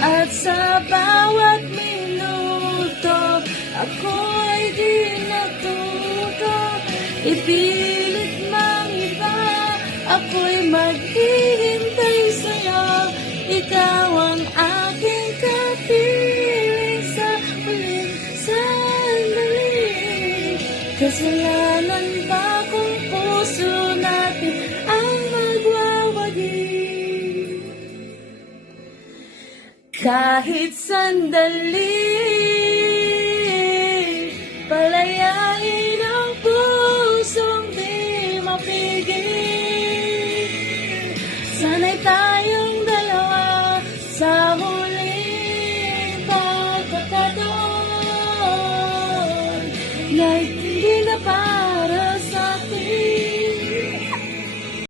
At sa bawat minuto, ako'y di natuto ipilit mang iba. Ako'y maghihintay sa'yo, ikaw ang aking kapiling sa huling sandali. Kasalanan ba kung puso natin ang magwawagi? Kahit sandali, palayain ang pusong di mapigil. Sana'y tayo